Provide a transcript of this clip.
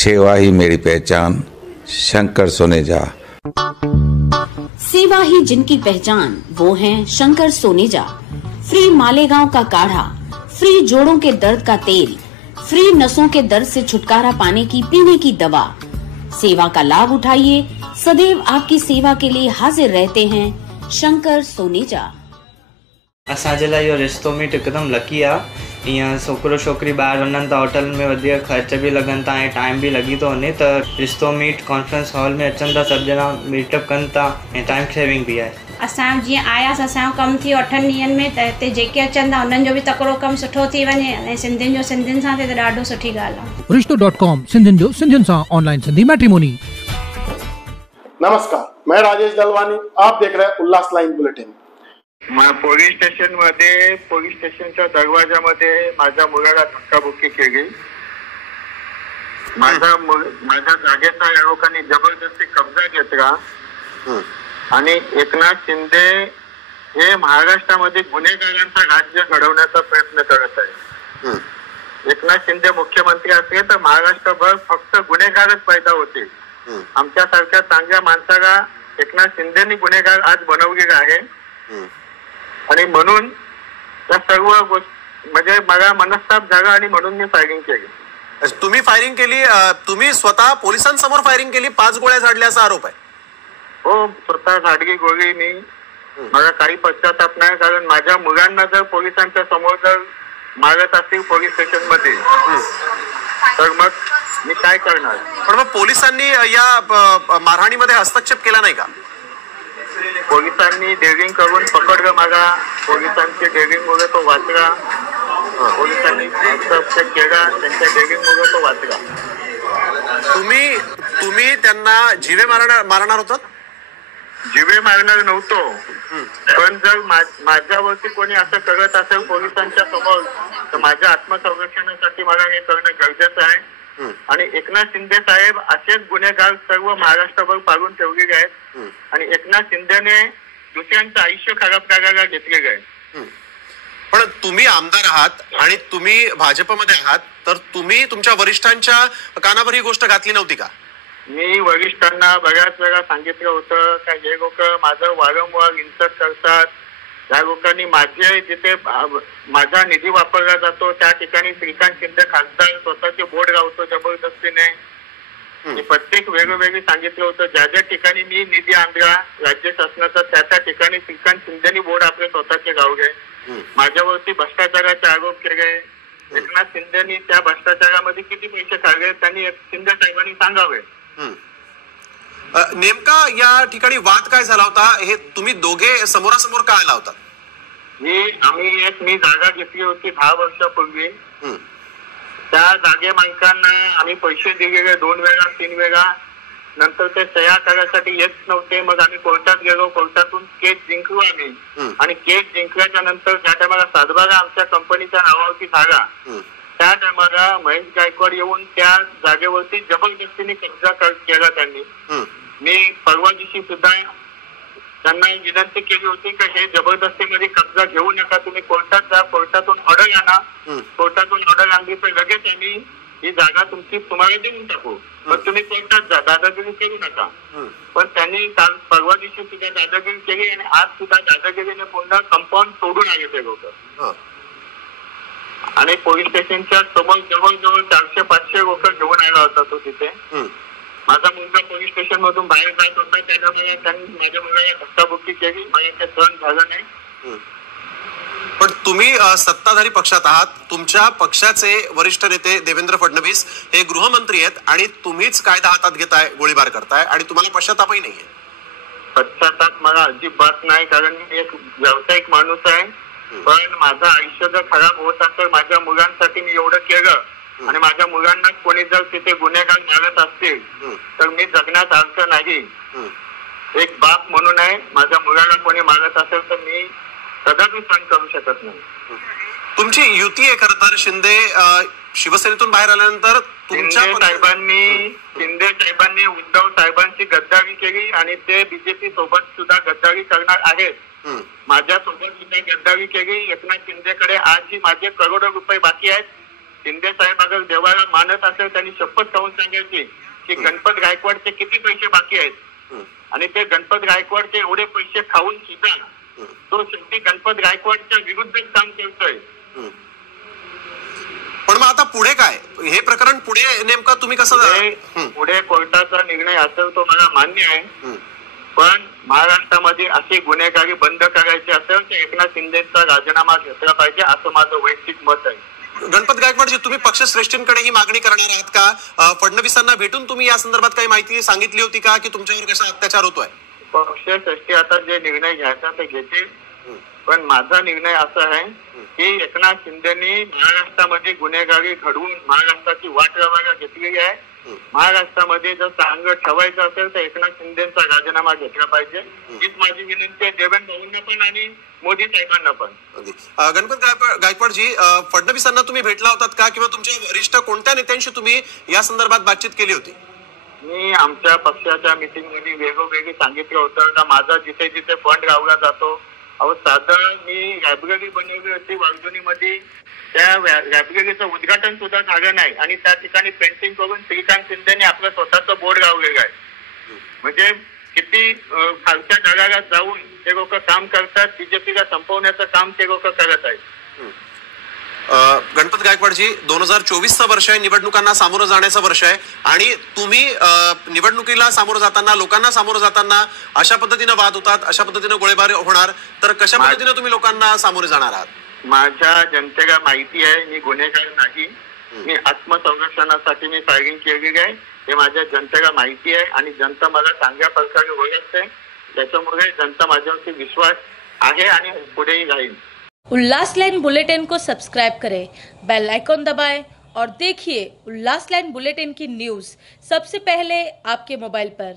सेवा ही मेरी पहचान, शंकर सोनेजा। सेवा ही जिनकी पहचान, वो हैं शंकर सोनेजा। फ्री मालेगांव का काढ़ा, फ्री जोड़ों के दर्द का तेल, फ्री नसों के दर्द से छुटकारा पाने की पीने की दवा। सेवा का लाभ उठाइए, सदैव आपकी सेवा के लिए हाजिर रहते हैं शंकर सोनेजा। असांजे लाइ इहो रिश्तो मीट हिकदमि लकी आहे। ईअं छोकिरो छोकिरी ॿाहिरि वञनि था, होटल में वधीक ख़र्च बि लॻनि था ऐं टाइम बि लॻी थो वञे, त रिश्तो मीट कॉन्फ्रेंस हॉल में अचनि था, सभु ॼणा मीटअप कनि था ऐं टाइम सेविंग बि आहे। असां जीअं आयासीं, असांजो कमु थियो 8 ॾींहंनि में, त हिते जेके अचनि था उन्हनि जो बि तकिड़ो कमु सुठो थी वञे ऐं सिंधियुनि जो सिंधियुनि सां थिए त ॾाढो सुठी ॻाल्हि आहे। रिश्तो.com सिंधियुनि जो सिंधियुनि सां ऑनलाइन सिंधी मैट्रिमोनी। नमस्कार, मैं राजेश दलवानी, आप देख रहे हैं उल्लास लाईन बुलेटिन। पोलीस स्टेशनच्या दरवाजामध्ये माझ्या मुलाला धक्काबुक्की केली। माझ्या जागेचा या लोकांनी जबरदस्ती कब्जा घेतला आणि एकनाथ शिंदे हे महाराष्ट्रामध्ये गुन्हेगारांचा राज्य घडवण्याचा प्रयत्न करत आहे। एकनाथ शिंदे मुख्यमंत्री असले तर महाराष्ट्रभर फक्त गुन्हेगारच पैदा होते। आमच्यासारख्या चांगल्या माणसाला एकनाथ शिंदेनी गुन्हेगार आज बनवलेला आहे आणि म्हणून या सर्व म्हणजे मला मनस्ताप झाला आणि म्हणून मी फायरिंग केली। तुम्ही फायरिंग केली, तुम्ही स्वतः पोलिसांसमोर फायरिंग केली, 5 गोळ्या झाडल्याचा आरोप आहे। हो, स्वतः झाडली गोळी मी। मला काही पश्चाताप नाही, कारण माझ्या मुलांना जर पोलिसांच्या समोर जर मारत असतील पोलीस स्टेशन मध्ये तर मग मी काय करणार। पण मग पोलिसांनी या मारहाणीमध्ये हस्तक्षेप केला नाही का? पोलिसांनी डेअरिंग करून पकडलं मला, पोलिसांची डेअरिंगमुळे तो वाचला, पोलिसांनी हस्तक्षेप केला, त्यांच्या डेअरिंगमुळे तो वाचला। तुम्ही त्यांना जीवे मारणार होतात? जीवे मारणार नव्हतो, पण जर माझ्यावरती कोणी असं करत असेल पोलिसांच्या समोर तर माझ्या आत्मसंरक्षणासाठी मला हे करणं गरजेचं आहे। आणि एकनाथ शिंदे साहेब असेच गुन्हेगार सर्व महाराष्ट्रभर पाडून ठेवलेले आहेत आणि एकनाथ शिंदेने दुसऱ्यांचं आयुष्य खराब करायला घेतलेलं आहे। पण तुम्ही आमदार आहात आणि तुम्ही भाजपमध्ये आहात, तर तुम्ही तुमच्या वरिष्ठांच्या कानावर ही गोष्ट घातली नव्हती का? मी वरिष्ठांना बऱ्याच वेळा सांगितलं होतं का हे लोक माझं वारंवार इन्सल्ट करतात। या लोकांनी माझे जिथे माझा निधी वापरला जातो त्या ठिकाणी श्रीकांत शिंदे खासदार स्वतःचे बोर्ड लावतो जबरदस्तीने। मी प्रत्येक वेगवेगळी सांगितलं होतं, ज्या ज्या ठिकाणी मी निधी आणला राज्य शासनाचा त्या त्या ठिकाणी श्रीकांत शिंदेनी बोर्ड आपले स्वतःचे गावले। माझ्यावरती भ्रष्टाचाराचे आरोप केले। एकनाथ शिंदेनी त्या भ्रष्टाचारामध्ये किती पैसे काढले त्यांनी शिंदे साहेबांनी सांगावे। नेमका या ठिकाणी वाद काय झाला होता, हे तुम्ही दोघे समोरासमोर का आला होता? मी जागा घेतली होती 10 वर्षापूर्वी। त्या जागे मालकांना आम्ही पैसे दिलेले 2 वेळा 3 वेळा, नंतर ते सह्या करायसाठी येत नव्हते। मग आम्ही कोर्टात गेलो, कोर्टातून केस जिंकलो आम्ही आणि केस जिंकल्याच्या नंतर ज्या टायमाला सातबारा आमच्या कंपनीच्या नावावरती झाला त्या टायमाला महेश गायकवाड येऊन त्या जागेवरती जबरदस्तीने कब्जा केला त्यांनी। मी परवा दिवशी सुद्धा त्यांना विनंती केली होती की हे जबरदस्तीमध्ये कब्जा घेऊ नका, तुम्ही कोर्टात जा, कोर्टातून ऑर्डर आणा। कोर्टातून ऑर्डर आणली तर लगेच आम्ही ही जागा तुम्हाला देऊन टाकू, पण तुम्ही कोर्टात जा, दादागिरी करू नका। पण त्यांनी काल परवा दिवशी सुद्धा दादागिरी केली आणि आज सुद्धा दादागिरीने पुन्हा कंपाऊंड सोडून आले ते लोक आणि पोलीस स्टेशनच्या समोर जवळजवळ 400-500 लोक घेऊन आला होता तो तिथे। माझा मुलगा पोलीस स्टेशन मधून बाहेर जात होता, त्यामुळे त्यांनी माझ्या मुलाला धक्काबुक्की केली, मला ते सहन झालं नाही। पण तुम्ही सत्ताधारी पक्षात आहात, तुमच्या पक्षाचे वरिष्ठ नेते देवेंद्र फडणवीस हे गृहमंत्री आहेत आणि तुम्हीच कायदा हातात घेताय, गोळीबार करताय आणि तुम्हाला पश्चातापही नाहीये। पश्चाताप मला अजिबात नाही, कारण मी एक व्यावसायिक माणूस आहे। पण माझं आयुष्य जर खराब होत असेल, माझ्या मुलांसाठी मी एवढं केलं आणि माझ्या मुलांना कोणी जर तिथे गुन्हेगार मारत असतील तर मी जगण्यात अर्थ नाही। एक बाप म्हणून आहे, माझ्या मुलाला कोणी मारत असेल तर मी कदापि सहन करू शकत नाही। तुमची युती आहे खरं तर, शिंदे शिवसेनेतून बाहेर आल्यानंतर तुमच्या शिंदे साहेबांनी उद्धव साहेबांची गद्दारी केली आणि ते बीजेपी सोबत सुद्धा गद्दारी करणार आहेत। माझ्या सोबत सुद्धा गद्दारी केली। एकनाथ शिंदेकडे आजही माझे करोडो रुपये बाकी आहेत शिंदे साहेब अगर देवाला मानत असेल त्यांनी शपथ खाऊन सांगायची की गणपत गायकवाडचे किती पैसे बाकी आहेत आणि ते गणपत गायकवाडचे एवढे पैसे खाऊन सुद्धा तो शेवटी गणपत गायकवाडच्या विरुद्ध काम करतोय. पण मग आता पुढे काय, हे प्रकरण पुढे नेमकं तुम्ही कसं, पुढे कोर्टाचा निर्णय असेल तो मला मान्य आहे, पण महाराष्ट्रामध्ये असे गुन्हेगारी बंद करायचे असेल तर एकनाथ शिंदेचा राजीनामा घेतला पाहिजे असं माझं वैयक्तिक मत आहे. गणपत गायकवाडजी, तुम्ही पक्षश्रेष्ठींकडे ही मागणी करणार आहात का? फडणवीसांना भेटून तुम्ही या संदर्भात काही माहिती सांगितली होती का की तुमच्यावर कसा अत्याचार होतोय? पक्षश्रेष्ठी आता जे निर्णय घ्यायचा ते घेतील, पण माझा निर्णय असा आहे की एकनाथ शिंदेनी महाराष्ट्रामध्ये गुन्हेगारी घडवून महाराष्ट्राची वाट रवाना घेतलेली आहे. महाराष्ट्रामध्ये जर चांगलं ठेवायचं असेल तर एकनाथ शिंदेचा राजीनामा घेतला पाहिजे. हीच माझी विनंती आहे देवेंद्र भाऊंना पण आणि मोदी साहेबांना पण. गणपत गायकवाडजी, फडणवीसांना तुम्ही भेटला होतात का किंवा तुमचे वरिष्ठ कोणत्या नेत्यांशी तुम्ही या संदर्भात बातचीत केली होती? मी आमच्या पक्षाच्या मिटिंग मध्ये वेगवेगळी सांगितलं होतं का माझा जिथे जिथे फंड लावला जातो, अहो साधं मी लायब्ररी बनवली होती वालगुनीमध्ये, त्या लायब्ररीचं उद्घाटन सुद्धा झालं नाही आणि त्या ठिकाणी पेंटिंग करून श्रीकांत शिंदेने आपलं स्वतःचं बोर्ड लावलेलं आहे. म्हणजे किती खालच्या जगाला जाऊन ते लोक काम करतात, बीजेपीला संपवण्याचं काम ते लोक करत आहेत. गणपत गायकवाडजी, 2024चं वर्ष आहे, निवडणुकांना सामोरं जाण्याचं वर्ष आहे आणि तुम्ही निवडणुकीला सामोरं जाताना, लोकांना सामोरं जाताना अशा पद्धतीनं वाद होतात, अशा पद्धतीनं गोळीबार होणार, तर कशा पद्धतीने तुम्ही लोकांना सामोरे जाणार आहात? माझ्या जनतेला माहिती आहे मी गुन्हेगार नाही, मी आत्मसंरक्षणासाठी मी फायरिंग केलेली आहे, हे माझ्या जनतेला माहिती आहे आणि जनता मला चांगल्या प्रकारे ओळखते. त्याच्यामुळे जनता माझ्यावरती विश्वास आहे आणि पुढेही राहील. उल्लास लाइन बुलेटिन को सब्सक्राइब करें, बेल आइकॉन दबाएं और देखिए उल्लास लाइन बुलेटिन की न्यूज़ सबसे पहले आपके मोबाइल पर.